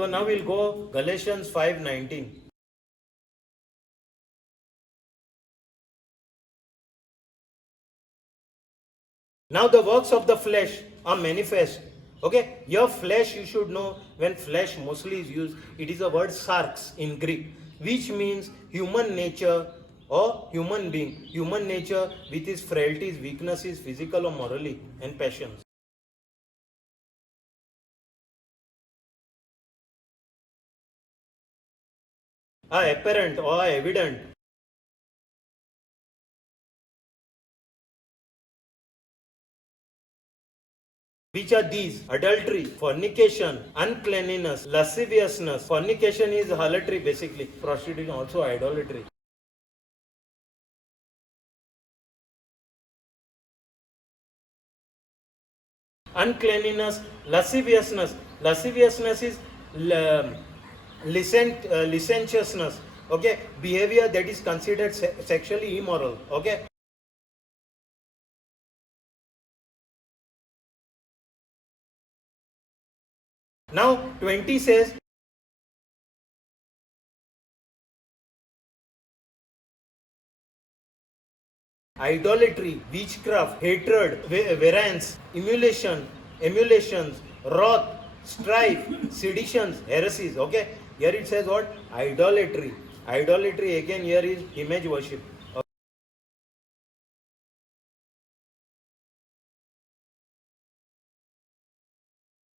So now we'll go Galatians 5:19. Now the works of the flesh are manifest. Okay, your flesh, you should know, when flesh mostly is used, it is a word sarx in Greek, which means human nature or human being. Human nature with its frailties, weaknesses, physical or morally, and passions. Are apparent or evident. Which are these? Adultery, fornication, uncleanliness, lasciviousness. Fornication is harlotry basically. Prostitution also idolatry. Uncleanliness, lasciviousness. Lasciviousness is licentiousness. Okay, behavior that is considered sexually immoral. Okay. Now 20 says, idolatry, witchcraft, hatred, variance, emulations, wrath, strife, seditions, heresies. Okay, here it says what? Idolatry. Idolatry again here is image worship.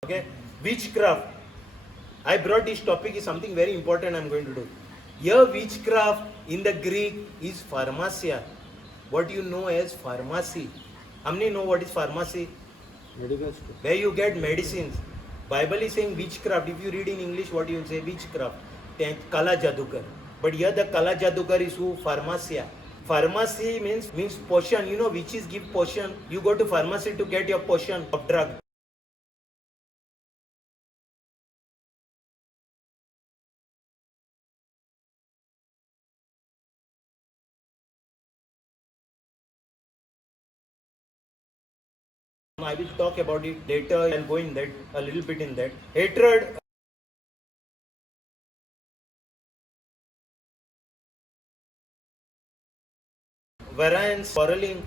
Okay, witchcraft. I brought this topic is something very important I'm going to do. Here witchcraft in the Greek is pharmacia. What you know as pharmacy. How many know what is pharmacy? Medical store. Where you get medicines. Bible is saying witchcraft. If you read in English, what you will say? Witchcraft. Kala Jadukar. But here the Kala Jadukar is who? Pharmacia. Pharmacy means potion. You know witches give potion. You go to pharmacy to get your potion of drug. I will talk about it later and go in that a little bit in that. Hatred, variance, quarreling,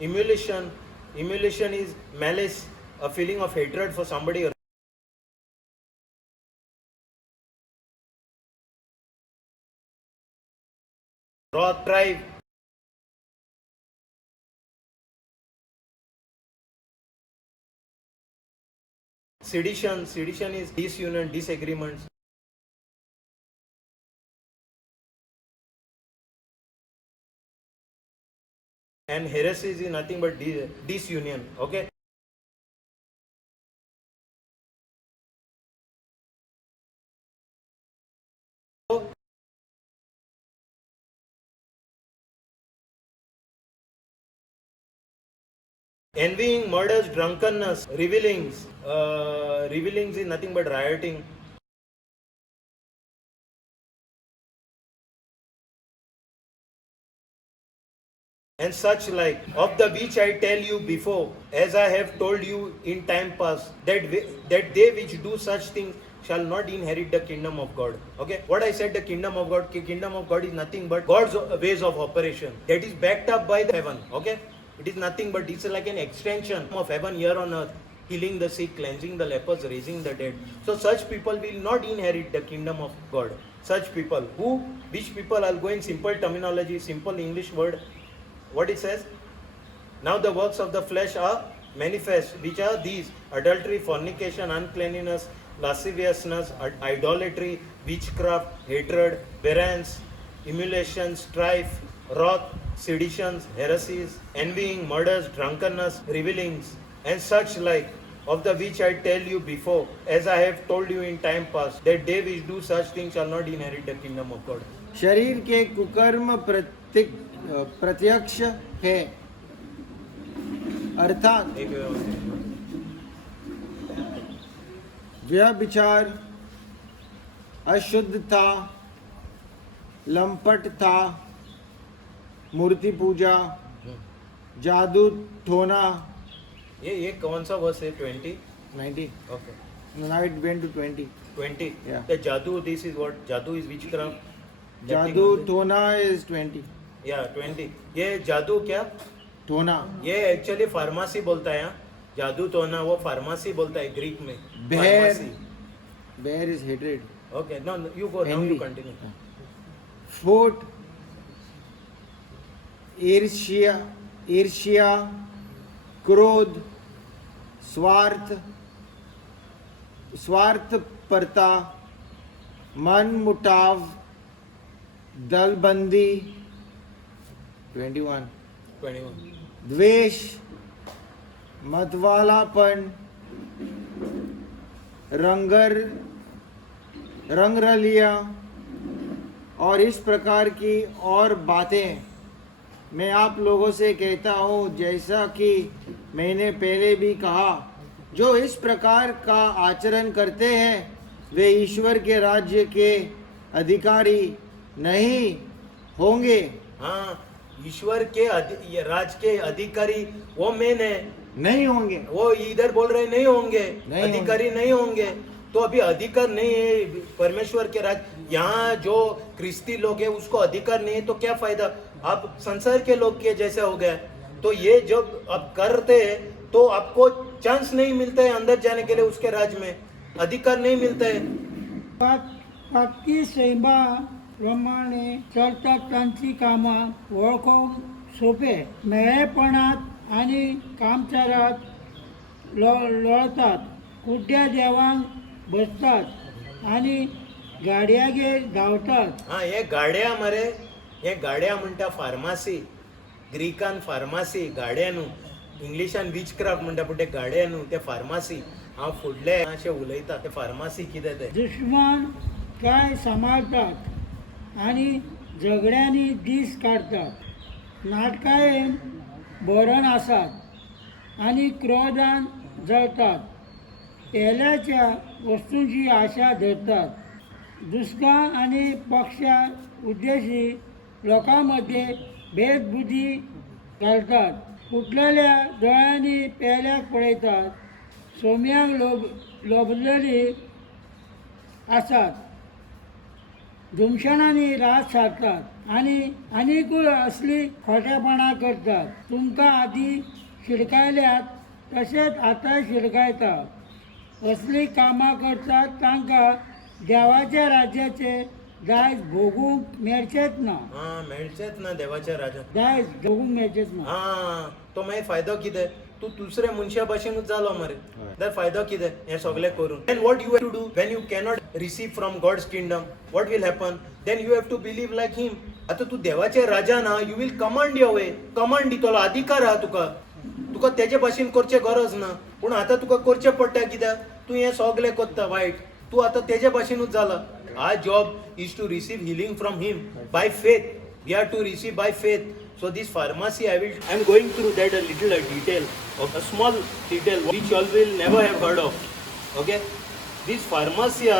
emulation. Emulation is malice, a feeling of hatred for somebody. Wrath, strife, sedition. Sedition is disunion, disagreements. And heresy is nothing but disunion. Okay. So, envying, murders, drunkenness, revelings. Revelings is nothing but rioting. And such like, of the which I tell you before, as I have told you in time past, that they which do such things shall not inherit the kingdom of God. Okay, what I said, the kingdom of God is nothing but God's ways of operation that is backed up by the heaven. Okay, it is nothing but it's like an extension of heaven here on earth, healing the sick, cleansing the lepers, raising the dead. So such people will not inherit the kingdom of God. Such people, which people, I'll go in simple terminology, simple English word. What it says? Now the works of the flesh are manifest, which are these: adultery, fornication, uncleanness, lasciviousness, idolatry, witchcraft, hatred, variance, emulation, strife, wrath, seditions, heresies, envying, murders, drunkenness, revelings, and such like, of the which I tell you before, as I have told you in time past, that they which do such things shall not inherit the kingdom of God. शरीर के कुकर्म प्रत्यक्ष है, अर्थात व्यभिचार, अशुद्धता, लंपटता, मूर्ति पूजा, जादू टोना ये कौन सा वर्स है? 20? 19. Okay. Now it went to 20. 20? Yeah. The jadoo, this is what? Jadoo is witchcraft? That thing जादू only? टोना is 20. Yeah, 20. ये जादू क्या? टोना ये एक्चुअली फार्मेसी बोलता है यहाँ. जादू तो ना वो फार्मेसी बोलता है ग्रीक में. बेर Pharmacy. बेर is hatred. Okay, no, you go, now Envy. you continue. Fort ईर्ष्या ईर्ष्या क्रोध स्वार्थ स्वार्थपरता मन मुटाव दलबंदी 21 21. द्वेष मतवालापन रंगरलिया और इस प्रकार की और बातें मैं आप लोगों से कहता हूँ, जैसा कि मैंने पहले भी कहा, जो इस प्रकार का आचरण करते हैं वे ईश्वर के राज्य के अधिकारी नहीं होंगे. हाँ, ईश्वर के ये राज के अधिकारी वो मैन है. नहीं होंगे. वो इधर बोल रहे नहीं होंगे, नहीं अधिकारी नहीं होंगे. तो अभी अधिकार नहीं है परमेश्वर के राज. यहाँ जो क्रिस्ती लोग है उसको अधिकार नहीं है तो क्या फायदा? आप संसार के लोग के जैसे हो गए. तो ये जब आप करते हैं तो आपको चांस नहीं मिलता है अंदर जाने के लिए, उसके राज में अधिकार नहीं मिलता है. पातकी सैमा प्रमाणे चालतात त्यांची कामां ओळखून सोपे. मेळेपणात आणि कामचारात लोळतात. कुड्या देवांक बसतात आणि गाडयागे धांवतात. हा, हे गाड्या मरे, हे गाड्या म्हणटा फार्मासी. ग्रीकान फार्मासी गाड्यानू, इंग्लिशान विचक्राफ्ट म्हणटा पण ते गाड्यानू ते फार्मासी. हांव फुडले अशें उलयता ते फार्मासी कितें ते. दुश्मन काय सांबाळतात आणि झगड्यांनी दीस काडतात. नाटकायेन बरोन आसात आणि क्रोधान जळतात. पेल्याच्या वस्तूंची आशा धरतात. दुस्का आणि पक्षा उद्देशी लोकांमध्ये भेदबुदी घालतात. फुटलेल्या दोळ्यांनी पेल्याक पळयतात. सोम्यांक लोभलेली आसात. धुमशणांनी रात सारतात आणि आनीकूय असली खोटेपणां करतात. तुमकां आदी शिडकायल्यात तशेंच आतां शिडकायता. असली कामां करतात तांकां देवाच्या राज्याचे दायज भोगूंक मेळचेच ना. हा, मेळचेच ना देवाच्या राजात. दायज भोगूंक मेळचेच ना. हा, तो मागीर फायदो कितें? तू दुसरे मनशा भाशेनूच जालो मरे. तर फायदो कितें हें सगळें करून? Then what you have to do when you cannot receive from God's kingdom? What will happen? Then you have to believe like him. आता तू देवाचे राजा ना, you will command your way. Command दितलो, अधिकार हा तुका. तुका तेजे भाशेन करचे गरज ना. पूण आतां तुका करचें पडटा कित्याक? तू हें सगळें करता वायट. तू आतां तेजे भाशेनूच जाला. Our job is to receive healing from him by faith. We are to receive by faith. So this pharmacy, I am going through that a little detail, of a small detail which you all will never have heard of. Okay, this pharmacia,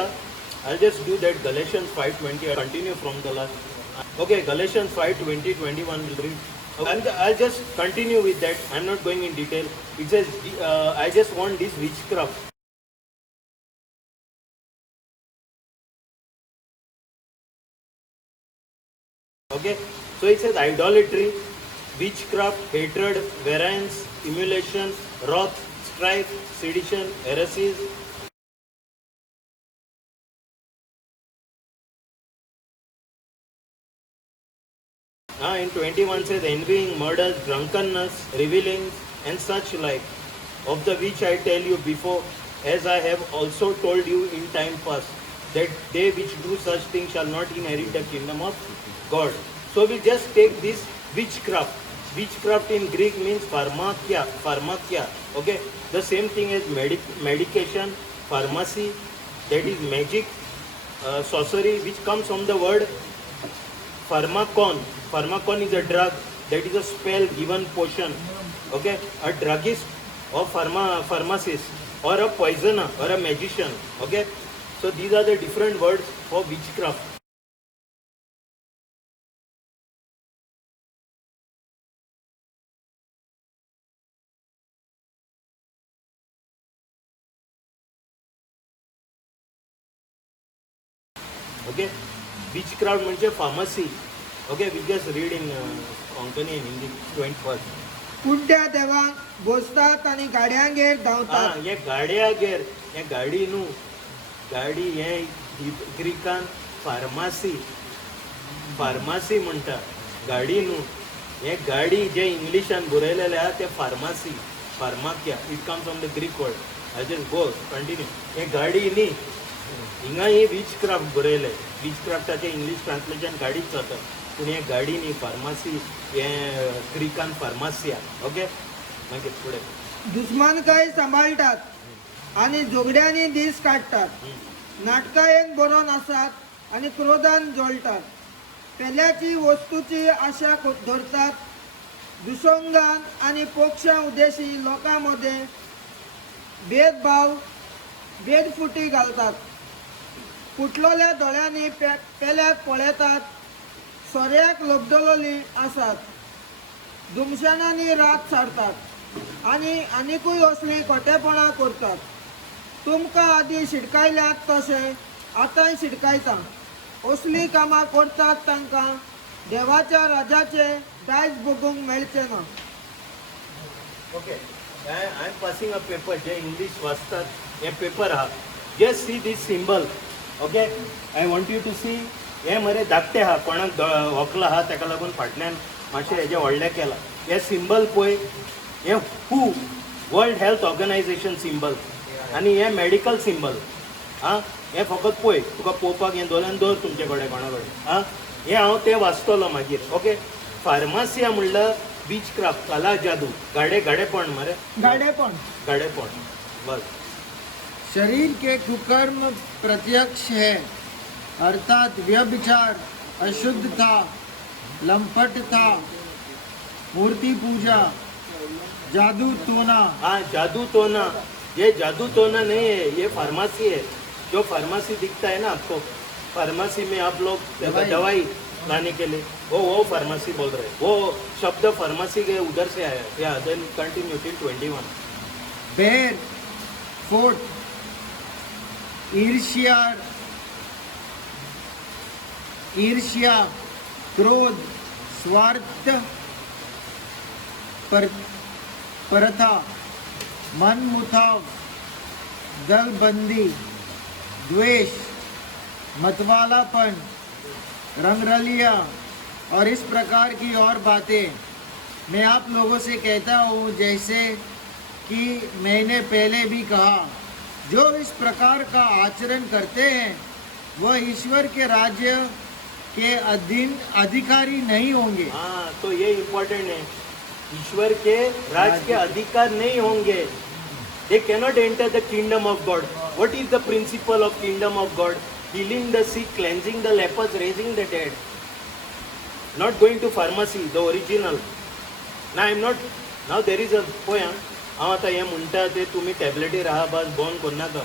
I'll just do that Galatians 5:20. I'll continue from the last. Okay, Galatians 5:20, 21 will read. Okay, I'll just continue with that. I'm not going in detail. It says, I just want this witchcraft. Okay, so it says idolatry, witchcraft, hatred, variance, emulation, wrath, strife, sedition, heresies. In 21 says envying, murders, drunkenness, revelings, and such like, of the which I tell you before, as I have also told you in time past, that they which do such things shall not inherit the kingdom of God. So we just take this witchcraft. Witchcraft in Greek means pharmakia. Okay, the same thing as medication, pharmacy, that is magic, sorcery, which comes from the word pharmakon. Pharmakon is a drug, that is a spell given potion. Okay, a druggist or pharmacist or a poisoner or a magician. Okay, so these are the different words for witchcraft. Okay witchcraft म्हणजे pharmacy okay we just read in Konkani in Hindi 21st कुड्ड्या देवाक भोसतात आणि गाड्यांगेर हा धांवतात हे गाडयागेर हे गाडी न्हू गाडी हे ग्रीकान फार्मासी फार्मासी म्हणटा गाडी न्हू हे गाडी जे इंग्लिशान बरयलेले आहा ते pharmacy pharmakeia it come from the Greek word I just go continue हे गाडी न्ही हिंगा हे वीच क्राफ्ट बरयले वीच क्राफ्टाचे इंग्लीश ट्रान्सलेशन गाडीच जाता पूण हे गाडी न्ही फार्मासी हे ग्रीकान फार्मासिया ओके मागीर फुडें दुस्मानकाय सांबाळटात आणि झगड्यांनी दीस काडटात नाटकायेन बरोवन आसात आणि क्रोधान जळटात पेल्याची वस्तूची आशा धरतात दुसंगान आणि पोक्षा उद्देशी लोकांमध्ये भेदफुटी घालतात फुटलेल्या दोळ्यांनी पेल्याक पळयतात सोऱ्याक लबडलोली आसात दुमशानांनी रात सारतात आणि आनीकूय असली खोटेपणां करतात तुमकां आदी शिडकायल्यात तशें आतांय शिडकायता असली कामां करतात तांकां देवाच्या राजाचे दायज भोगूंक मेळचें ना okay I am passing a paper जे इंग्लिश वाचतात हे पेपर आहा just see this symbol okay I want you to see हे मरे धाकटे आहा कोणाक व्हंकला आहा ताका लागून फाटल्यान मातशें हेजें व्हडलें केलां हे सिंबल पळय हे हू वर्ल्ड हेल्थ ऑर्गनायझेशन सिंबल आनी हे मेडिकल सिंबल आं हे फकत पळय तुका पळोवपाक हें दोल्यान दवर तुमचे कडेन कोणा कडेन आं हे हांव तें वाचतलो मागीर ओके फार्मासिया म्हणल्यार बीच क्राफ्ट कला जादू गाडेपण मरे गाडेपण बस शरीर के कुकर्म प्रत्यक्ष है अर्थात व्यभिचार अशुद्धता लंपटता मूर्ति पूजा जादू टोना हाँ जादू टोना ये जादू टोना नहीं है ये फार्मेसी है जो फार्मेसी दिखता है ना आपको फार्मेसी में आप लोग दवाई लाने के लिए वो फार्मेसी बोल रहे हैं वो शब्द फार्मेसी के उधर से आया या देन कंटिन्यू टिल 21 बैर फोट ईर्ष्या क्रोध स्वार्थ परथा मनमुटाव दलबंदी द्वेष मतवालापन रंगरलिया और इस प्रकार की और बातें मैं आप लोगों से कहता हूँ जैसे कि मैंने पहले भी कहा जो इस प्रकार का आचरण करते हैं वह ईश्वर के राज्य के अधीन अधिकारी नहीं होंगे। हाँ तो ये इम्पोर्टेंट है ईश्वर के राज के अधिकार नहीं होंगे they cannot enter the kingdom of God. What is the principle of kingdom of God? Healing the sick, cleansing the lepers, raising the dead. Not going to pharmacy, the original. Now I am not. Now there is a poem. हांव आतां हें म्हणटा ते तुमी टॅबलेटी राहा बस बंद करनाका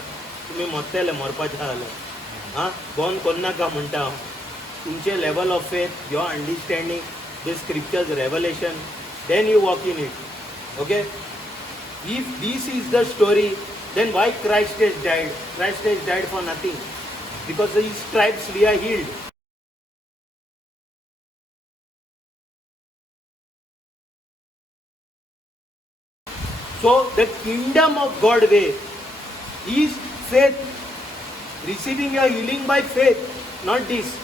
तुमी मरतले मरपाचे जाले हां बंद करनाका म्हणटा हांव तुमचे level of faith your understanding the scriptures revelation then you walk in it okay if this is the story then why Christ has died for nothing because his stripes we are healed. So the kingdom of God way is faith, receiving your healing by faith, not this.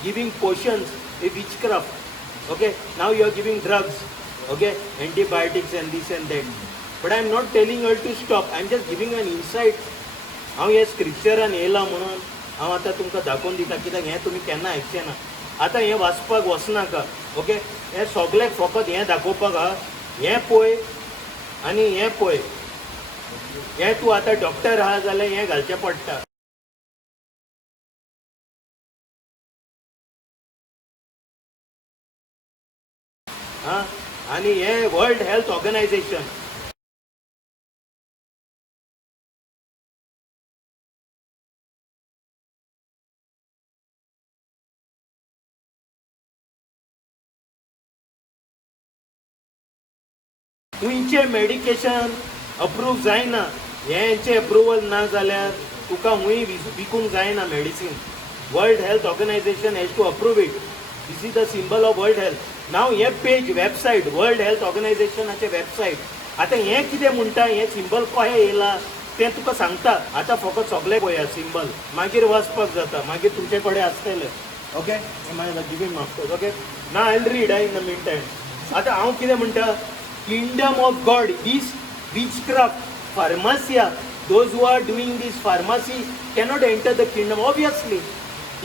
Giving potions, a witchcraft. Okay, now you are giving drugs, okay, antibiotics and this and that. But I am not telling you to stop. I am just giving an insight. हांव हे स्क्रिप्चरान येयला म्हणून हांव आतां तुमकां दाखोवन दिता कित्याक हें तुमी केन्ना आयकचें ना आतां हें वाचपाक वचनाका ओके हें सगळ्याक फकत हें दाखोवपाक आहा हें पळय आनी हें पळय हें तूं आतां डॉक्टर आहा जाल्यार हें घालचें पडटा हां आनी हें वर्ल्ड हेल्थ ऑर्गनायझेशन तुमचे मेडिकेशन अप्रूव जायना हेंचे अप्रुवल ना जाल्यार तुका हूंय विकूंक जायना medicine. World Health Organization has to approve it. This is the symbol of World Health. नाव हे पेज वेबसायट वर्ल्ड हेल्थ ऑर्गनायझेशनाचे वेबसायट. आतां हें कितें म्हणटा हें सिंबल कशें येयला तें तुका सांगता. आतां फकत सगळे पळया सिंबल मागीर वाचपाक जाता मागीर तुमचे कडेन आसतलें. ओके मागीर गिवींग मास्टर्स. ओके ना I will read in the mean time. आतां हांव कितें म्हणटा kingdom of God is witchcraft pharmakeia. Those who are doing this pharmacy cannot enter the kingdom. Obviously,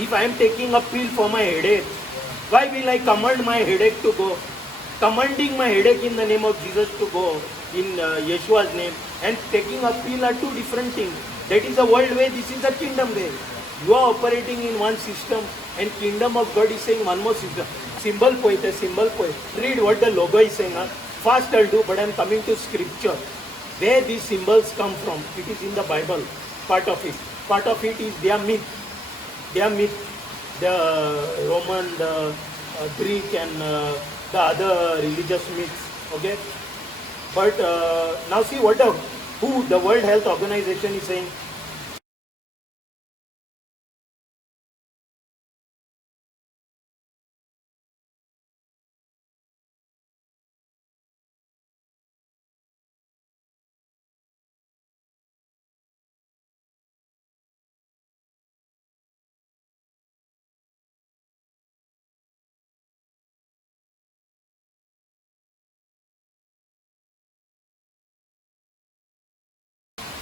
if I am taking a pill for my headache, why will I command my headache to go? Commanding my headache in the name of Jesus to go in Yeshua's name and taking a pill are two different things. That is the world way. This is the kingdom way. You are operating in one system and kingdom of God is saying one more system. Symbol point, a symbol point. Read what the logo is saying. Fast I'll do, but I'm coming to scripture. Where these symbols come from, it is in the Bible, part of it. Part of it is their myth. Their myth, the Roman, the Greek and the other religious myths, okay? But now see what the World Health Organization is saying.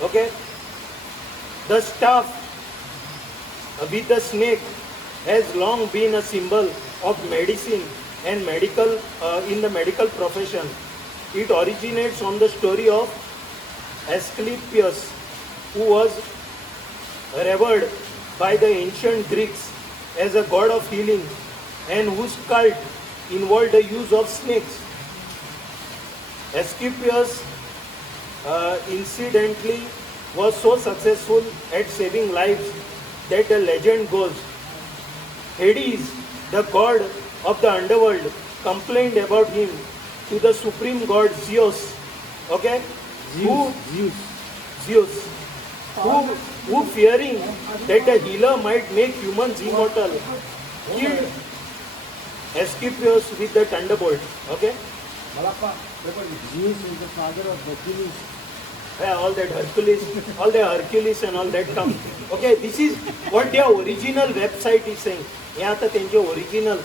Okay, the staff with the snake has long been a symbol of medicine and medical in the medical profession. It originates from the story of Asclepius, who was revered by the ancient Greeks as a god of healing and whose cult involved the use of snakes. Asclepius incidentally was so successful at saving lives that the legend goes Hades, the god of the underworld, complained about him to the supreme god Zeus. Okay? Zeus. Who fearing that the healer might make humans immortal, killed Asclepius with the thunderbolt. Okay? Zeus is the father of Hercules. Yeah, all that Hercules and all that come. Okay, this is what their original website is saying. हे आता त्यांचे original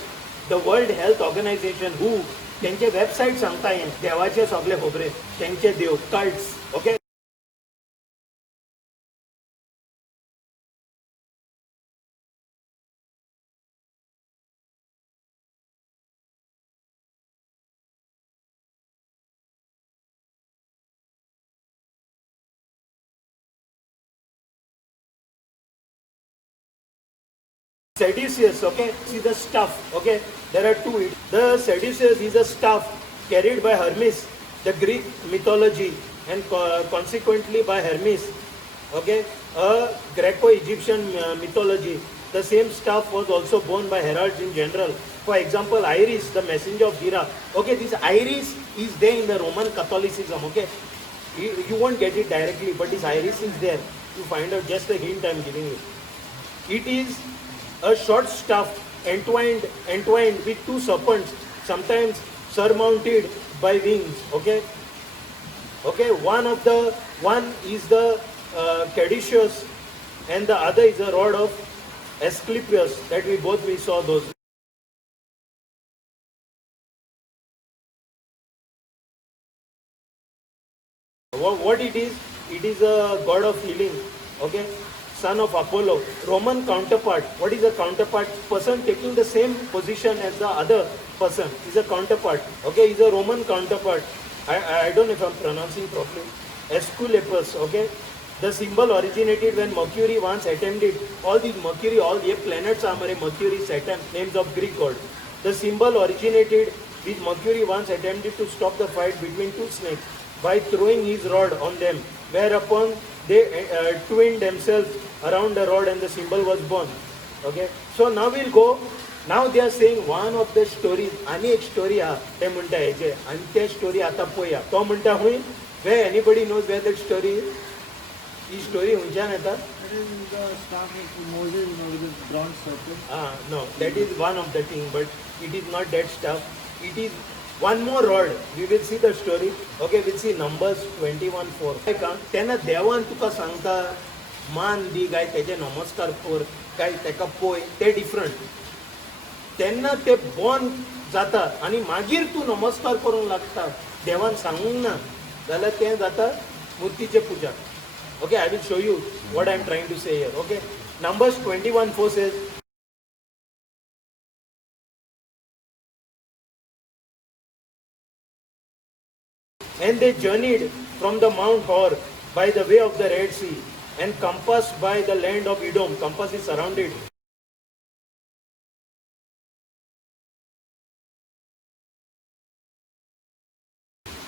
the World Health Organization who त्यांचे website सांगता येईल देवाचे सगळे खोबरे त्यांचे देव cults. Okay Caduceus, okay, see the staff, okay, there are two. The Caduceus is a staff carried by Hermes, the Greek mythology, and consequently by Hermes, okay, a Greco-Egyptian mythology. The same staff was also borne by heralds in general. For example, Iris, the messenger of Hera. Okay, this Iris is there in the Roman Catholicism, okay. You won't get it directly, but this Iris is there. You find out just a hint I am giving you. It is a short staff entwined with two serpents, sometimes surmounted by wings. Okay. One is the Caduceus, and the other is a rod of Asclepius that we saw those. What it is? It is a god of healing. Okay. Son of Apollo, Roman counterpart. What is a counterpart? Person taking the same position as the other person is a counterpart. Okay, is a Roman counterpart. I don't know if I'm pronouncing properly. Asclepius. Okay, the symbol originated when Mercury once attempted all the planets are Mercury, Saturn, names of Greek god. The symbol originated with Mercury once attempted to stop the fight between two snakes by throwing his rod on them, whereupon they twined themselves around the rod and the symbol was born. Okay, so now we'll go now they are saying one of the stories आनी एक story हा ते म्हणटा हेचे आनी ते story आतां पळया तो म्हणटा हूंय we anybody knows where that story ही स्टोरी हुंयच्यान येता no, that is one of the thing, but it is not that stuff. It is one more rod. We will see the story. Okay, we'll see Numbers 21:4. तेन्ना देवान तुका सांगता मान दी काय तेजे नमस्कार कर काय तेका पळय ते डिफरंट. तेन्ना ते बॉर्न जाता आनी मागीर तूं नमस्कार करूंक लागता देवान सांगूंक ना जाल्यार तें जाता मुर्तीचे पुजा. Okay, I will show you what I am trying to say here. Okay, Numbers 21:4 says, and they journeyed from the Mount Hor by the way of the Red Sea and compassed by the land of Edom. Compass is surrounded.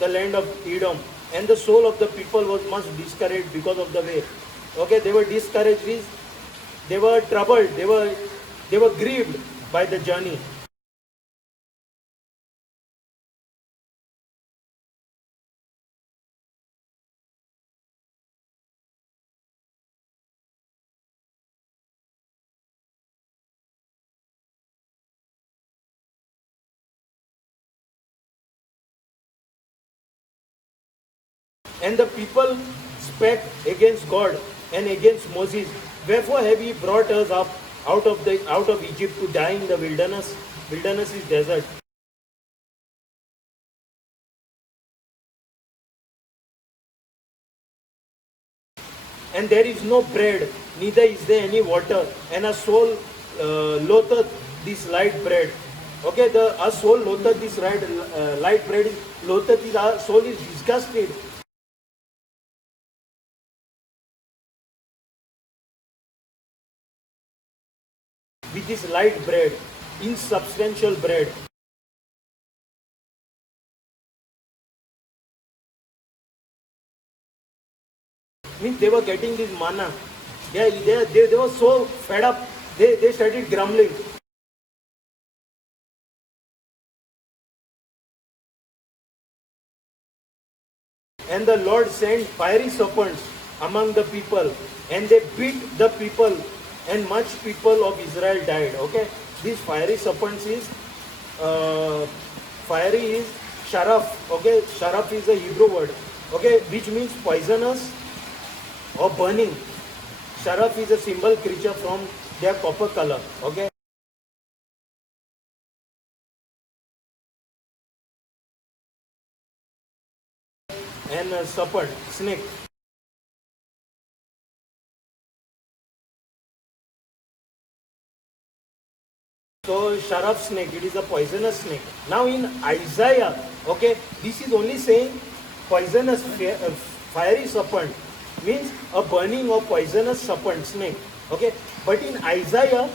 The land of Edom, and the soul of the people was much discouraged because of the way. Okay, they were discouraged, they were troubled, they were grieved by the journey. And the people spake against God and against Moses, wherefore have ye brought us up out of Egypt to die in the wilderness? Wilderness is desert. And there is no bread, neither is there any water, and our soul loatheth this light bread. Okay, our soul loatheth this light bread. Loatheth is our soul is disgusted. With this light bread, insubstantial bread. Means they were getting this manna. They were so fed up, they started grumbling. And the Lord sent fiery serpents among the people, and they beat the people, and much people of Israel died. Okay, these fiery serpents is fiery is sharaf. Okay, sharaf is a Hebrew word. Okay, which means poisonous or burning. Sharaf is a symbol creature from their copper color. Okay. And a serpent, snake. So sharaf snake, it is a poisonous snake. Now in Isaiah, okay, this is only saying poisonous fiery serpent, means a burning or poisonous serpent, snake. Okay, but in Isaiah,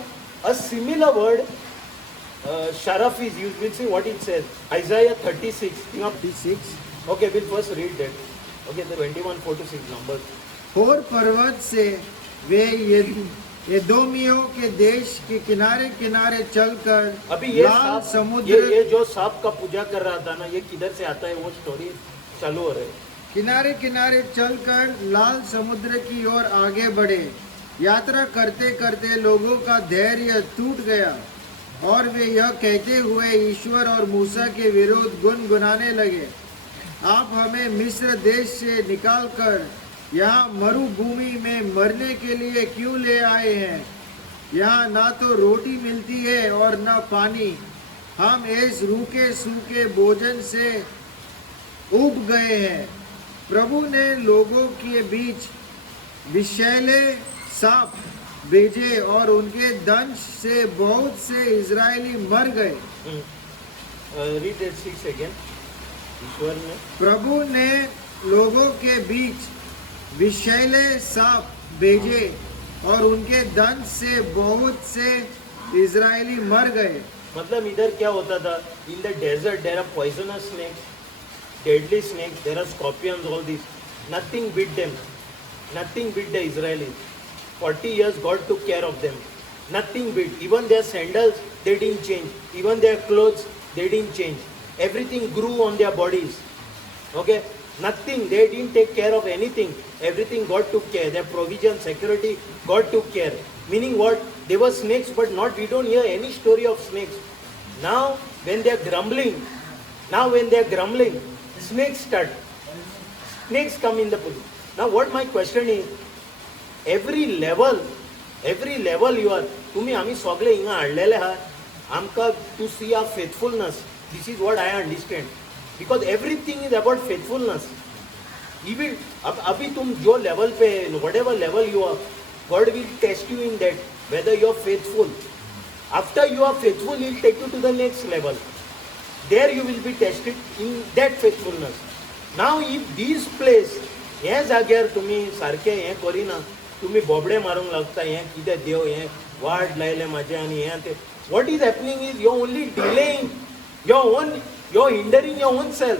a similar word, sharaf is used. We'll see what it says. Isaiah 36. 36 Okay, we'll first read that. Okay, the 21:4-6 numbers. होर पर्वत से वे एदोमियों के देश के किनारे किनारे चलकर अभी ये लाल सांप, समुद्र ये जो सांप का पूजा कर रहा था ना, ये किधर से आता है वो स्टोरी चालू हो रही है. किनारे किनारे चलकर लाल समुद्र की ओर आगे बढ़े. यात्रा करते करते लोगों का धैर्य टूट गया और वे यह कहते हुए ईश्वर और मूसा के विरुद्ध गुनगुनाने लगे, आप हमें मिस्र देश से निकालकर यहाँ मरुभूमि में मरने के लिए क्यों ले आए हैं? यहाँ ना तो रोटी मिलती है और न पानी. हम इस रूखे सूखे भोजन से उब गए हैं. प्रभु ने लोगों के बीच विषैले सांप भेजे और उनके दंश से बहुत से इजरायली मर गए. Read that 6 again. ईश्वर ने प्रभु ने लोगों के बीच विषैले सांप भेजे और उनके दंश से बहुत से इजरायली मर गए. मतलब इधर क्या होता था? In the desert there are poisonous snakes, deadly snakes, there are scorpions, all these. Nothing beat them. Nothing beat the Israelis. 40 years God took care of them. Nothing bit. Even their sandals, they didn't change. Even their clothes, they didn't change. Everything grew on their bodies. Okay? Nothing. They didn't take care of anything. Everything God took care. Their provision, security, God took care. Meaning what? They were snakes, but not, we don't hear any story of snakes. Now, when they are grumbling, snakes start. Snakes come in the pool. Now, what my question is, every level you are, तुम्ही आम्ही सगळे हिंगा हाडलेले आहात आमकां to see our faithfulness. This is what I understand, because everything is about faithfulness. Even अभी तुम जो लेवल पे, whatever level you are, God will test you in that, whether you are faithful. After you are faithful, He will take you to the next level. There you will be tested in that faithfulness. Now if this place, हे जाग्यार तुम्ही सारखे हे करिना, तुम्ही बोबडे मारूंक लागता, हे कितें देव हे वाट लायले म्हाजे आनी हे ते, what is happening is you are only delaying you are hindering your own self.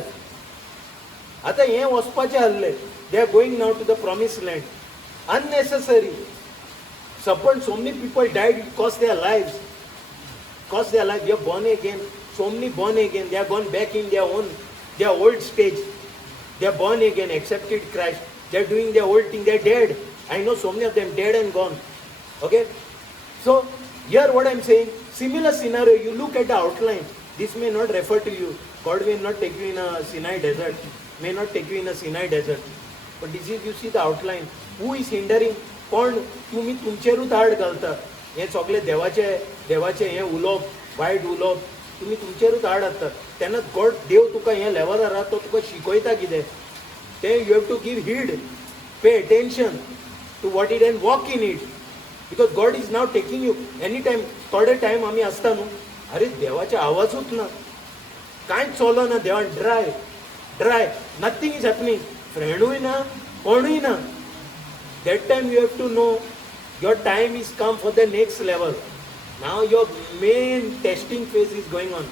आता हे वचपाचे आहले, they are going now to the promised land. Unnecessary. So many people died, it cost their lives. They are born again. So many born again, they are gone back in their old stage. They are born again, accepted Christ. They are doing their old thing, they are dead. I know so many of them dead and gone. Okay? So, here what I am saying, similar scenario, you look at the outline. This may not refer to you. God will not take you in a Sinai desert. May not take you in a Sinai desert. But this is, you see the outline. Who is hindering? कोण तुम्ही तुमचेरूच हाड घालता. हे सगळे देवाचे हे उलोवप, वायट उलोवप, तुम्ही तुमचेरूच हाड हाडतात. तेन्ना गॉड देव तुका हे लेवलार आहा तो तुका शिकयता कितें ते you have to give heed, pay attention to what it and walk in it. Because God is now taking you any time. थोडे टायम आमी आसता न्हू, अरे देवाचे आवाजूच ना, कांयच चलना, देवान ड्राय, नथिंग इज हॅपनिंग, फ्रेंडूय ना, कोणूय ना. That time you have to know your time is come for the next level. Now your main testing phase is going on.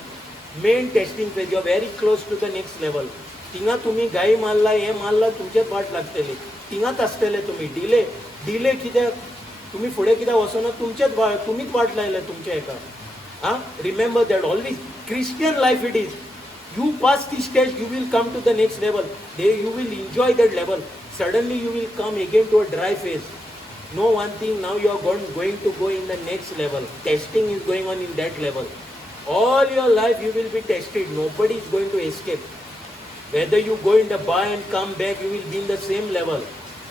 Main testing phase, you are very close to the next level. तिंगा तुम्ही गाई मारला, हे मारला, तुमचेच वाट लागतली, तिंगाच आसतले तुम्ही. Delay कित्याक, तुम्ही फुडें कित्याक वचना, तुमीच वाट लायले तुमच्या हेका. Remember that always. Christian life it is. You pass this stage, you will come to the next level. There you will enjoy that level. Suddenly you will come again to a dry phase. Know one thing, now you are going to go in the next level. Testing is going on in that level. All your life you will be tested. Nobody is going to escape. Whether you go in the bar and come back, you will be in the same level.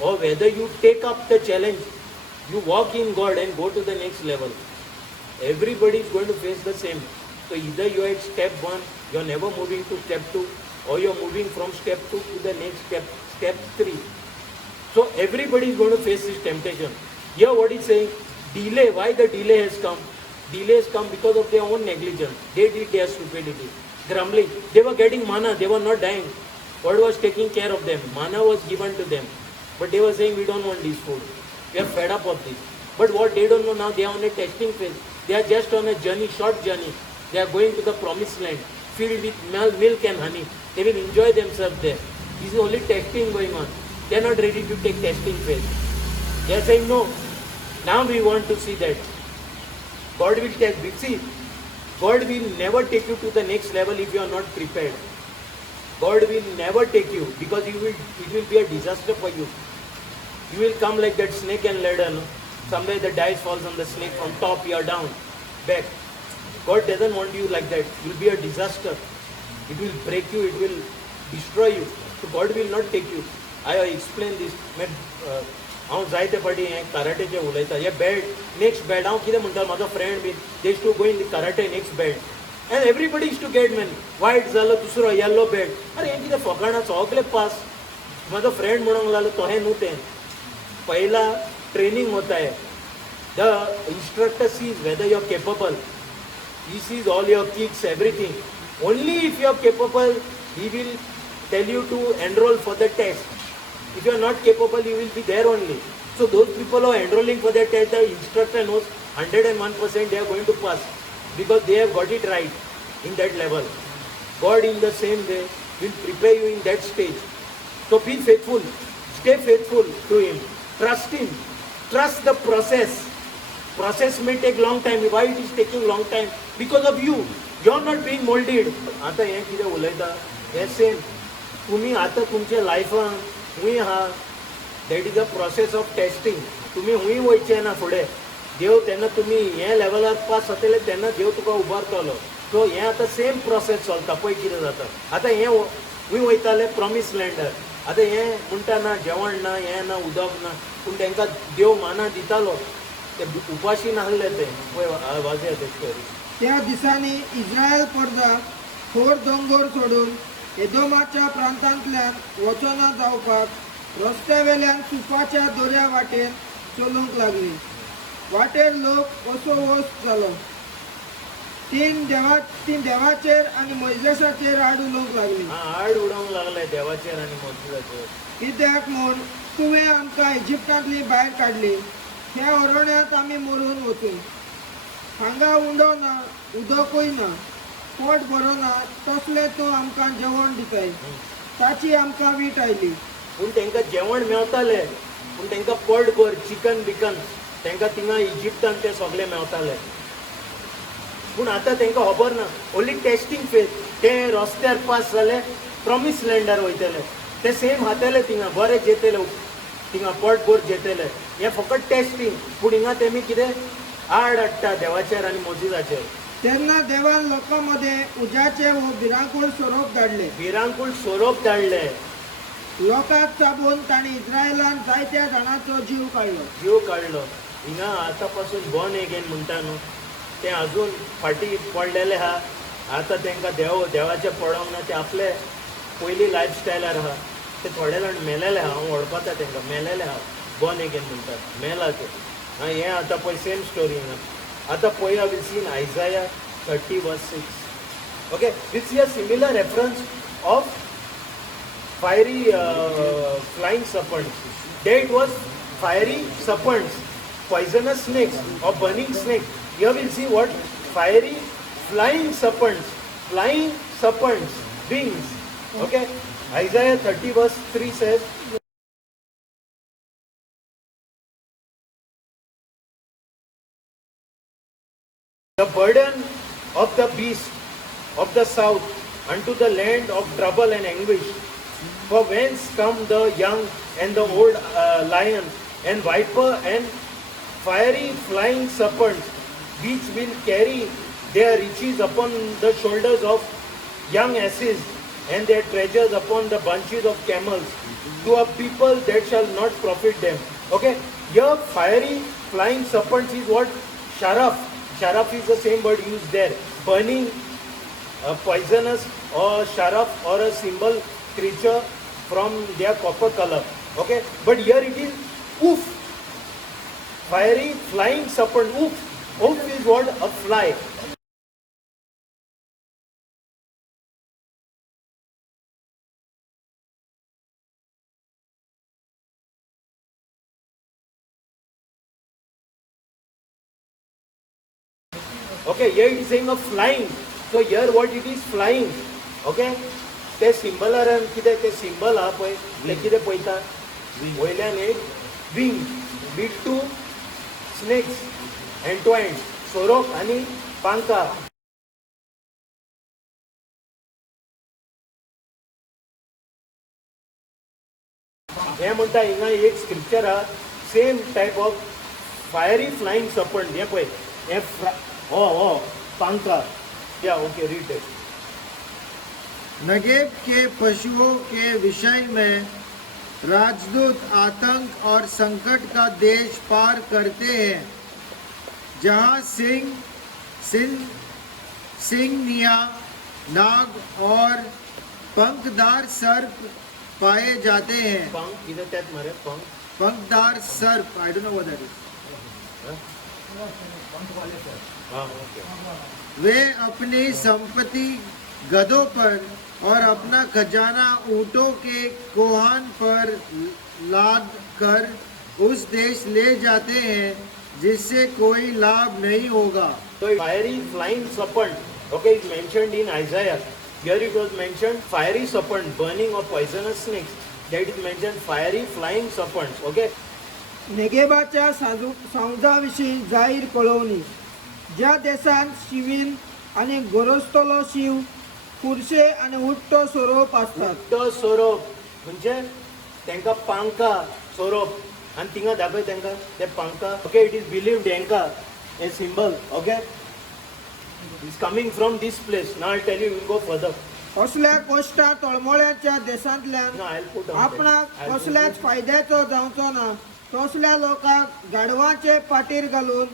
Or whether you take up the challenge, you walk in God and go to the next level. Everybody is going to face the same. So either you are at step 1, you are never moving to step 2, or you are moving from step 2 to the next step 3. So everybody is going to face this temptation. Here what is saying, delay. Why the delay has come? Delay has come because of their own negligence. They did their stupidity. Grumbling. They were getting manna, they were not dying. God was taking care of them. Manna was given to them. But they were saying, we don't want this food. We are fed up of this. But what they don't know now, they are on a testing phase. They are just on a journey, short journey. They are going to the promised land, filled with milk and honey. They will enjoy themselves there. This is only testing going on. They are not ready to take testing phase. They are saying, no. Now we want to see that. God will test. See, God will never take you to the next level if you are not prepared. God will never take you because it will be a disaster for you. You will come like that snake and ladder. No? Somewhere the dice falls on the snake, from top you are down, back. God doesn't want you like that. It will be a disaster. It will break you, it will destroy you. So God will not take you. I explain this. हांव जायते फाटी हें कराटेचे उलयता. हे belt, next belt, हांव कितें म्हणटा, म्हाजो friend been, they to go in the karate next belt. And everybody is to get man. वायट जालो दुसरो येल्लो बेल्ट. अरे हें कितें फकाणां, सगळे पास. म्हाजो फ्रेंड म्हणूंक लागलो तो हें न्हू तें. पयला ट्रेनिंग होता है. The instructor sees whether you are capable. He sees all your kicks, everything. Only if you are capable, he will tell you to enroll for the test. If you are not capable, you will be there only. So those people who are enrolling for the test, the instructor knows 101% they are going to pass because they have got it right in that level. God in the same way will prepare you in that stage. So be faithful. Stay faithful to Him. Trust Him. Trust the process. process may take long time. Why it is taking long time? Because of you. You are not being molded. आता हे कितें उलयता हे same तुम्ही आता तुमच्या लायफान हुंय आहा that is a process of testing. तुम्ही हुंय वयचे ना फुडें. देव तेन्ना तुम्ही हे लेवलार पास जातले तेन्ना देव तुका उबारतलो. सो हें आतां सेम प्रोसेस चलता. पळय कितें जाता. आतां हें हुंय वयताले प्रॉमिस लँडार. आतां हें म्हणटा ना जेवण ना हें ना उदक ना पूण तांकां देव माना दितालो. ते उपाशी नासले ते. पळय वाजया ते स्टोरी. त्या दिसांनी इस्रायल प्रजा थोर दोंगर सोडून एदोमाच्या प्रांतांतल्यान वचना जावपाक रस्त्यावेल्यान सुपाच्या दोऱ्या वाटेन चलूंक लागली. वाटेर लोक असो वस्त जालो. तीन देवाचेर आनी मोइसेसाचेर आड उलोवंक लागली. आड उडोवंक लागले देवाचेर आनी मोइसेसाचेर. कित्याक म्हूण तुवें आमकां इजिप्टांतली भायर काडली. ह्या अरण्यात आमी मरून वचूं. हांगा उंडो ना उदकूय ना पोट भरोना तसलें तूं आमकां जेवण दिताय. ताची आमकां वीट आयली. पूण तांकां जेवण मेवतालें पूण तांकां पोट भर चिकन बिकन तांकां थिंगा इजिप्टान तें सगळें मेवतालें. पूण आतां तांकां खबर ना. Only testing faith. ते रस्त्यार पास जाले प्रॉमिस लँडार वयतले. ते सेम खातले थिंगा बरें जेतले थिंगा पोट भर जेतले. हें फकत टेस्टींग. पूण हिंगा तेमी कितें आड हाडटा देवाचेर आनी मोजिसाचेर. तेन्ना देवान लोकां मदें उज्याचे वो भिरांकूळ सोरोप धाडले. भिरांकूळ सोरोप धाडले. लोकांक चाबून तांणी इस्रायलान जायत्या जाणांचो जीव काडलो. जीव काडलो. हिंगा आतां पासून बॉर्न अगेन म्हणटा न्हू ते अजून फाटी पडलेले आहा. आतां तांकां देवाचें पडोंक ना. ते आपले पयली लायफस्टायलार आहा. ते थोडे जाण मेलेले आहा. हांव वळखता तांकां मेलेले आहा. बॉर्न अगेन म्हणटात मेला ते. हें आतां पळय सेम स्टोरी हिंगा. आतां पळया we'll see in Isaiah 30:6. Okay we'll see a similar reference of fiery flying serpents. That was fiery serpents, poisonous snakes or burning snakes. Here we'll see what fiery flying serpents, wings. Okay, Isaiah 30:3 says, the burden of the beast of the south unto the land of trouble and anguish. For whence come the young and the old lion and viper and fiery flying serpent, which will carry their riches upon the shoulders of young asses and their treasures upon the bunches of camels, to a people that shall not profit them. Okay, here fiery flying serpents is what? Sharaf. Sharaf is the same word used there. Burning, poisonous, or sharaf, or a symbol creature from their copper color. Okay, but here it is oof. Fiery flying serpent. Oof. Oof is what? A fly. Okay, here it is saying of flying. So here what it is? Flying. Okay, ते सिंबलार कितें ते symbol आहा पळय ते कितें पळयता वयल्यान एक wing lead two snakes entwined सोरोप आनी पांकां. हे म्हणटा हिंगा एक स्क्रिप्चर आहा same type of fiery flying serpent. हे पळय हे हो पांकां. या ओके रीड इट. नगेब के पशुओं के विषय में राजदूत आतंक और संकट का देश पार करते हैं, जहाँ सिंह, नाग और पंखदार सर्प पाए जाते हैं. पंख कितें त्यात मरे पंख. पंखदार सर्प, I don't know what that is. हाँ ओके. वे अपनी संपत्ति गधों पर और अपना खजाना ऊँटों के कोहान पर लाद कर उस देश ले जाते हैं जिससे कोई लाभ नहीं होगा. So fiery flying serpent, okay, is mentioned in Isaiah. Here it was mentioned fiery serpent, burning of poisonous snakes. That is mentioned fiery flying serpents. Okay, नेगेबाच्या सांजाविशीं जाहीर कळवणी. ज्या देशांत शिवीन आनी गरजतलो शिव, खुर्शे आनी उठ्ठो सोरोप असतात. तो सोरोप म्हणजे तांकां पांका सोरोप आनी थिंगा दाखय तांकां ते पांका. ओके, इट इज बिलीव्ड हांकां a symbol. Okay, is coming from this place. Now I tell you, will go further. असल्या कोश्टा तळमळ्याच्या देशांतल्यान No, I'll put on आपणाक that. I'll put कसल्याच फायद्याचो जावचो ना. तसल्या लोकांक गाडवाचे पाटीर घालून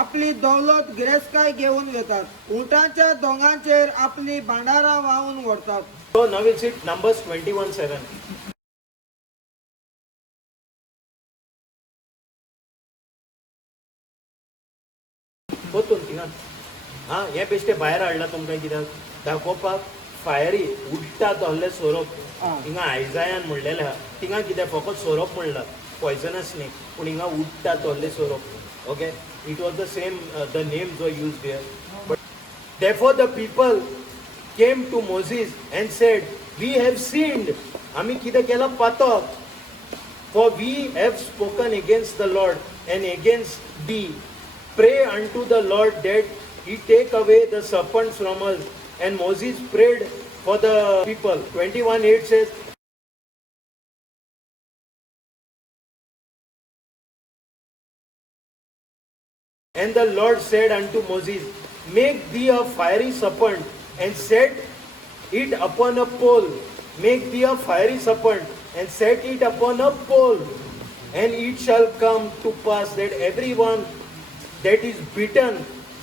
आपली दौलत गिरेस्काय घेवन घेतात. उंटाच्या दोंगांचेर आपली भांडारां व्हांवून व्हरतात. So now we'll see Numbers 21:7. पोतून थिंगा हे बेश्टे भायर हाडला तुमकां कित्याक दाखोवपाक. फायरी उडटा तसले सोरोप हिंगा आयजायान म्हणलेले आहा. थिंगा कितें फकत सोरोप म्हणला, पॉयझनस न्ही, पूण हिंगा उडटा तसले सोरोप. Okay, it was the same the name जो use there. But therefore the people came to Moses and said, we have sinned. आमी कितें केलां पातक. For we have spoken against the Lord and against thee. Pray unto the Lord that he take away the serpents from us. And Moses prayed for the people. 21:8 says, and the Lord said unto Moses, make thee a fiery serpent and set it upon a pole. Make thee a fiery serpent and set it upon a pole. And it shall come to pass that everyone that is bitten,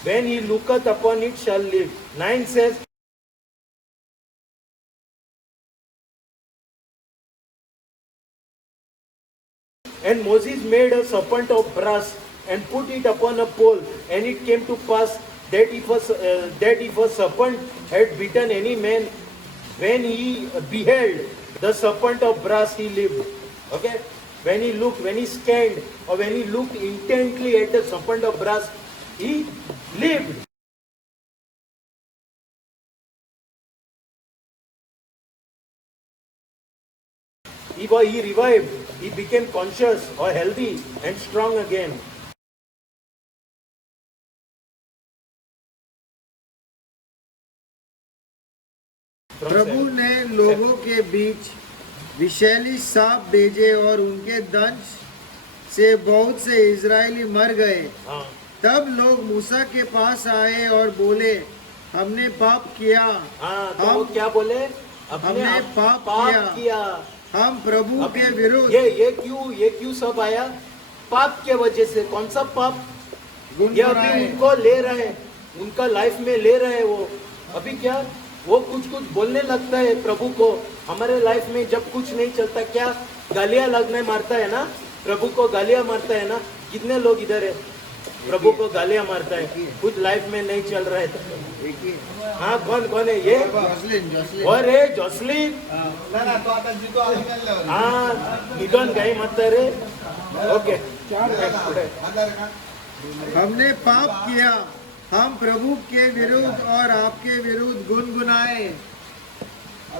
when he looketh upon it, shall live. 9 says, and Moses made a serpent of brass and put it upon a pole. And it came to pass that if a serpent had bitten any man, when he beheld the serpent of brass, he lived. Okay? When he looked, when he scanned, or when he looked intently at the serpent of brass, he lived. He revived. He became conscious or healthy and strong again. प्रभु ने लोगों के बीच विषैली सांप भेजे और उनके दंश से बहुत से इजरायली मर गए. हाँ. तब लोग मूसा के पास आए और बोले, हमने पाप किया. हाँ, तो वो क्या बोले? हमने पाप किया. हम प्रभु अभी के विरुद्ध ये क्यों सब आया? पाप के वजह से. कौन सा पाप? ये अभी उनको ले रहे हैं, उनका लाइफ में ले रहे हैं. वो अभी क्या, वो कुछ बोलने लगता है प्रभु को. हमारे लाइफ में जब कुछ नहीं चलता, क्या गालियां लगने मारता है ना, प्रभु को गालियां मारता है ना. कितने लोग इधर है प्रभु को गालियां मारता है, कुछ लाइफ में नहीं चल रहा है तो. हाँ, कौन है ये? और है जॉसलिन. हाँ, निधन गई मत रे. ओके, हमने पाप किया. हम प्रभु के विरुद्ध और आपके विरुद्ध गुनगुनाए.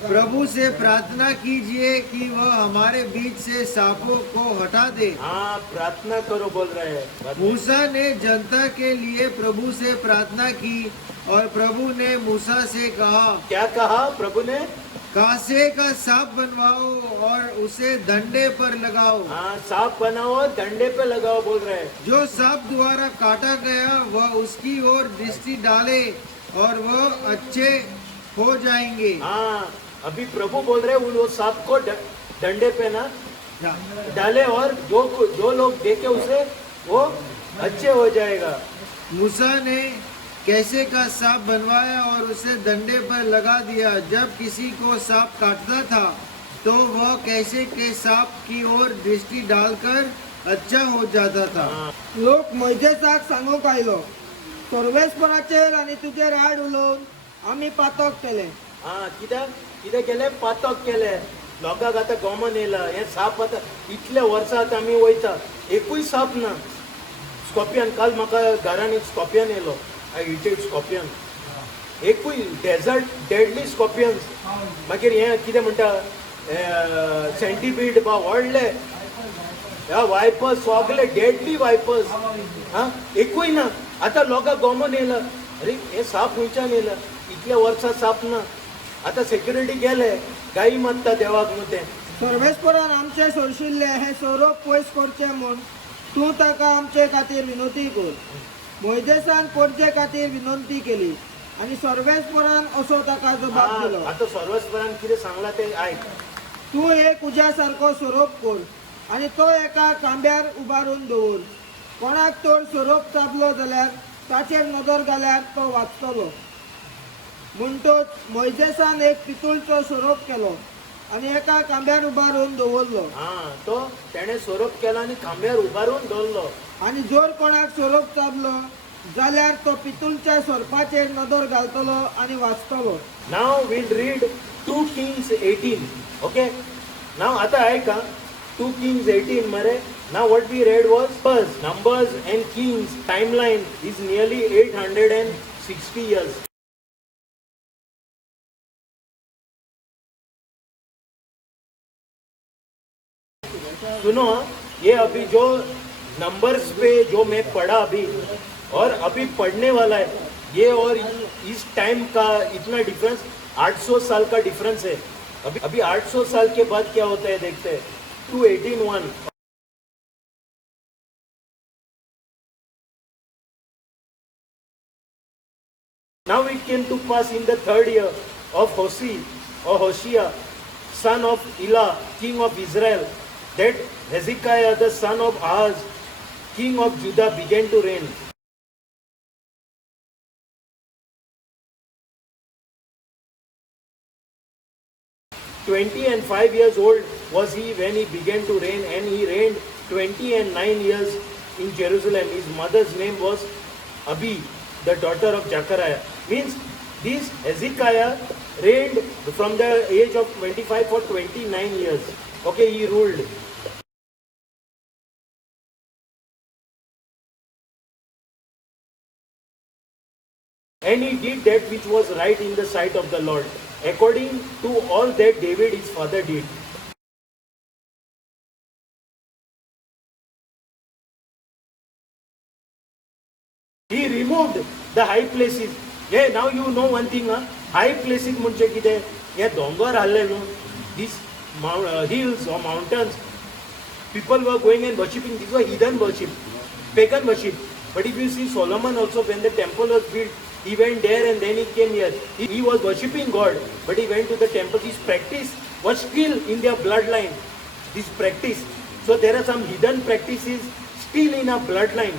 प्रभु से प्रार्थना कीजिए कि वह हमारे बीच से सांपों को हटा दे. हाँ, प्रार्थना करो बोल रहे हैं. मूसा ने जनता के लिए प्रभु से प्रार्थना की और प्रभु ने मूसा से कहा, क्या कहा प्रभु ने? कांसे का सांप बनवाओ और उसे डंडे पर लगाओ. हाँ, सांप बनाओ, डंडे पे लगाओ बोल रहे हैं. जो सांप द्वारा काटा गया वह उसकी ओर दृष्टि डाले और वह अच्छे हो जाएंगे. हाँ, अभी प्रभु बोल रहे हैं वो सांप को डंडे पे ना डाले और जो लोग देखे उसे वो अच्छे हो जाएगा. मूसा ने कैसे का सांप बनवाया और उसे डंडे पर लगा दिया. जब किसी को सांप काटता था तो वह कैसे के सांप की ओर दृष्टि डालकर अच्छा हो जाता था. लोक मोइसेसाक सांगूंक आयलो, सर्वेस्पराचेर आनी तुजेर आड उलोवन आमी पातक केले. हाँ, कितें केले? पातक केले. लोकांक आतां गमन येयला. हे साप आतां इतले वर्सां आतां आमी वयता, एकूय साप ना. स्कॉर्पियन, काल म्हाका घरान एक स्कॉर्पियन येयलो. आय हिटेड स्कॉर्पियन. एकूय डेजर्ट डेडली स्कॉर्पियन्स. मागीर हे कितें म्हणटा सेंटीपीड बा व्हडले. ह्या वायपर्स सगळे डेडली वायपर्स हा एकूय ना आता लोकां गोमो नेलं अरे हे साप खंयच्यान येयलं इतल्या वर्सां साप ना आता सेक्युरिटी गेले गायी मारता देवाक न्हू ते सर्वेस्परान आमचे सोडशिल्ले हे सोरोप पयस करचे म्हूण तूं ताका आमचे खातीर विनंती कर. मोइदेसान परजे खातीर विनंती केली आनी सर्वेस्परान असो ताका जबाब दिलो. आता सर्वस्परान कितें सांगला ते आयक. तूं एक उज्या सारको सोरोप कर आनी तो एका खांब्यार उबारून दवर. कोणाक तर सोरोप चाबलो जाल्यार ताचेर नदर घाल्यार तो वाचतलो. म्हणटच मोइदेसान एक पितूळचो सोरोप केलो आनी एका खांब्यार उबारून दवरलो. हा तो तेणे सोरोप केला आनी खांब्यार उबारून दवरलो. आनी जर कोणाक सोरोप चाबलो जाल्यार तो पितूळच्या सोरपाचेर नदर घालतलो आनी वाचतलो. नाव वील रीड 2 Kings 18. ओके नाव आता ऐका 2 Kings 18 मरे. Now what we read was first Numbers and Kings timeline is nearly 860 years. सुनो ये अभी जो नंबर्स पे जो मैं पढ़ा अभी और अभी पढ़ने वाला है ये और इस टाइम का इतना डिफरेंस 800 साल का डिफरेंस है. अभी 800 साल के बाद क्या होता है देखते हैं. 2:18:1 Now it came to pass in the 3rd year of Hoshea, son of Elah, king of Israel, that Hezekiah the son of Ahaz, king of Judah, began to reign. (25 years old was he when he began to reign, and he reigned 29 years in Jerusalem. His mother's name was Abi, the daughter of Zechariah. Means this Hezekiah reigned from the age of 25 for 29 years. Okay, he ruled. And he did that which was right in the sight of the Lord, according to all that David his father did. He removed the high places. Yeah, now you know one thing, high places म्हणजे कितें? हे दोंगर आसले न्हू, these hills or mountains, people were going and worshipping. These were heathen worship, pagan worship. But if you see Solomon also, when the temple was built, he went there and then he came here. He was worshipping God, but he went to the temple. This practice was still in their bloodline. This practice. So there are some hidden practices still in our bloodline.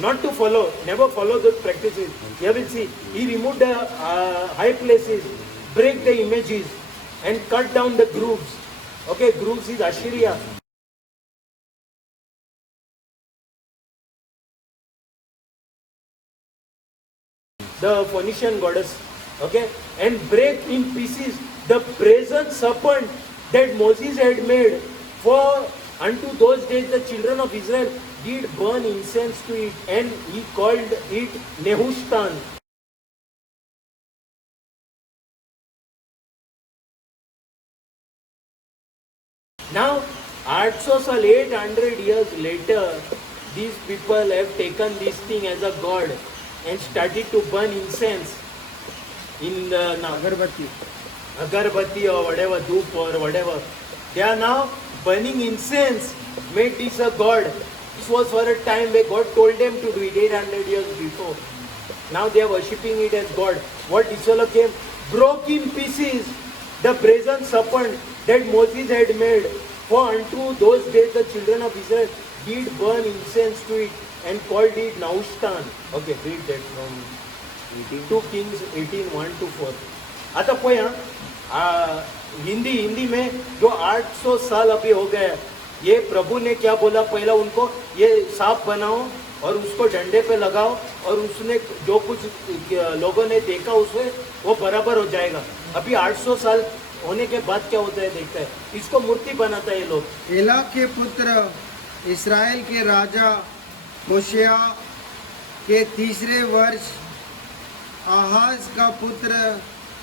Not to follow, never follow those practices. You will see, he removed the high places, break the images, and cut down the groves. Okay, groves is Assyria. The Phoenician goddess, okay, and break in pieces the brazen serpent that Moses had made. For unto those days the children of Israel did burn incense to it, and he called it Nehushtan. Now, 800 years later, these people have taken this thing as a god and started to burn incense in the agarbatti or whatever, dhoop or whatever. They are now burning incense, made this a god. This was for a time where God told them to do it 800 years before. Now they are worshipping it as God. What Israel came, broke in pieces the brazen serpent that Moses had made. For unto those days the children of Israel did burn incense to it and called it Nehushtan. Okay, read that from 2 Kings 18:1-4. आता कोई हिंदी में जो 800 साल अभी हो गया, ये प्रभु ने क्या बोला, पहला उनको ये सांप बनाओ और उसको डंडे पे लगाओ और उसने जो कुछ लोगों ने देखा उसमें वो बराबर हो जाएगा. अभी 800 साल होने के बाद क्या होता है देखता है, इसको मूर्ति बनाता है ये लोग. एला के पुत्र इस्राएल के राजा होशिया के 3रे वर्ष आहाज का पुत्र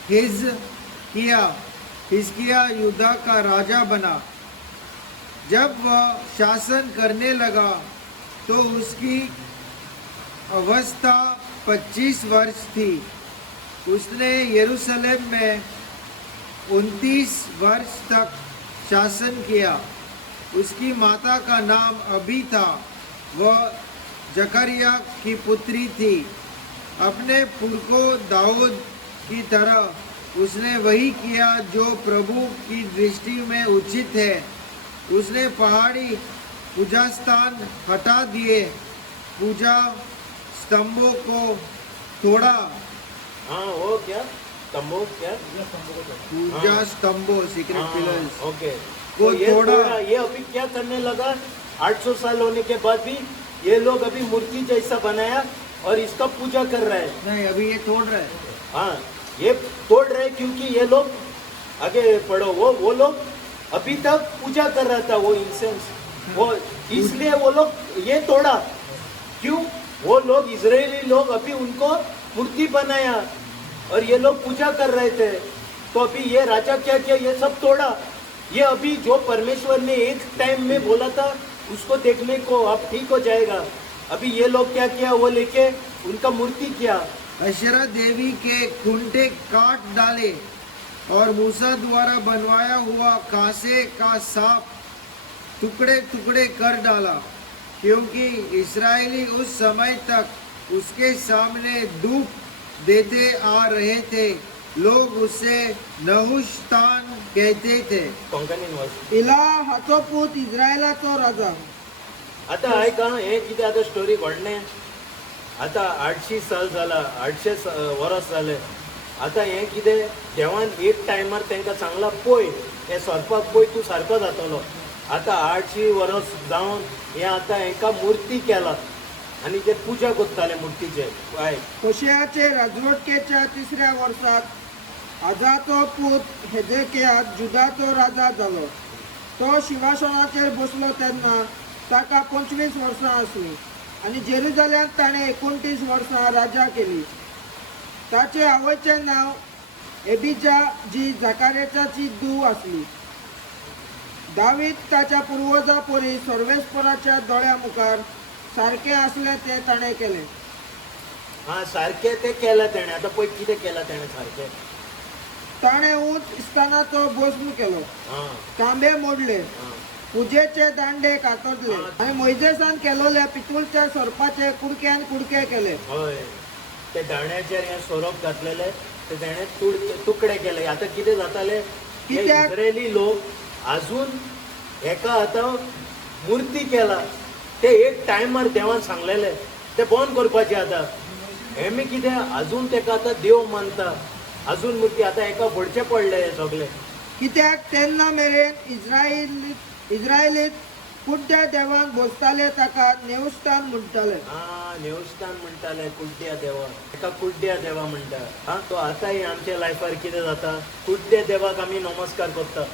हिजकिया यहूदा का राजा बना. जब वह शासन करने लगा तो उसकी अवस्था 25 वर्ष थी। उसने यरूशलेम में 29 वर्ष तक शासन किया। उसकी माता का नाम अबी था, वह जकरिया की पुत्री थी। अपने पुरखों दाऊद की तरह उसने वही किया जो प्रभु की दृष्टि में उचित है। उसने पहाड़ी पूजा स्थान हटा दिए, पूजा स्तंभों को तोड़ा। हाँ वो क्या तंबू क्या पूजा स्तंभों सीक्रेट पिलर्स ओके को तो ये तोड़ा। ये अभी क्या करने लगा 800 साल होने के बाद भी ये लोग अभी मूर्ति जैसा बनाया और इसका पूजा कर रहे हैं। नहीं, अभी ये तोड़ रहे हैं। हाँ ये तोड़ रहे हैं क्योंकि ये लोग आगे पढ़ो वो लोग अभी तक पूजा कर रहा था वो इंसेंस वो इसलिए वो लोग ये तोड़ा। क्यों? वो लोग इजरायली लोग अभी उनको मूर्ति बनाया और ये लोग पूजा कर रहे थे। तो अभी ये राजा क्या किया? ये सब तोड़ा। ये अभी जो परमेश्वर ने एक टाइम में बोला था उसको देखने को अब ठीक हो जाएगा। अभी ये लोग क्या किया? वो लेके उनका मूर्ति किया। अशरा देवी के खूंटे काट डाले और मूसा द्वारा बनवाया हुआ कांसे का सांप टुकड़े टुकड़े कर डाला, क्योंकि इस्राएली उस समय तक उसके सामने धूप देते आ रहे थे। लोग उसे नहुश्तान कहते थे। कोंकणी भाषा इला हाचो पूत इस्रायलाचो राजा. आता ऐका हे किती आता स्टोरी घडणे आता 800 साल जाला 800 वर्स जाले. आता हे कितें देवान एक टायमार तांकां सांगला पळय हे सरपाक पळय तूं सारको जातलो. आता 800 वर्स जावन हे आता हांकां मूर्ती केला आणि ते पूजा करताले मूर्तीचे. काय होशेयाचे राजवटकेच्या 3ऱ्या वर्सात आजाचो पूत हेजेकिया जुदाचो राजा जालो. तो सिंहासनाचेर बसलो तेन्ना ताका 25 वर्सां आसलीं आनी जेरुसलेमांत ताणें 29 वर्सां राजा केली. ताचे आवयचें नांव एबिजा जी जकार्याची धूव आसली. दावीद ताच्या पुर्वजां परी सर्वेस्पराच्या दोळ्या मुखार सारकें आसलें तें ताणें केलें. हा सारखे ते केला तेणे. आता पळय कितें केला तेणे सारखे. ताणें उंच इस्तानाचो भस्म केलो, हा तांबे मोडले, हा पुजेचे दांडे कातरले आनी मोइजेसान केलोल्या पितूळच्या सर्पाचे कुडक्यान कुडके केले. होय ते दाण्याचेर हे सोरोप घातलेले ते तेणे तुकडे केले. आता कितें जाताले हे कित्याक? इस्रायली लोक अजून एका आता मूर्ती केला. ते एक टायमार देवान सांगलेले ते बंद करपाचे. आता हेमी कितें अजून तेका आता देव मानता अजून मूर्ती. आता एका भडचे पडले हे सगळे. कित्याक तेन्ना मेरेन इस्रायलीत कुड्ड्या देवाक भोसताले ताका नेवस्तान म्हणटाले. हा नेवस्तान म्हणटाले कुड्ड्या देवा. एका कुड्ड्या देवा म्हणटा. हा तो आतांय आमच्या लायफार कितें जाता कुड्ड्या देवाक आमी नमस्कार करता.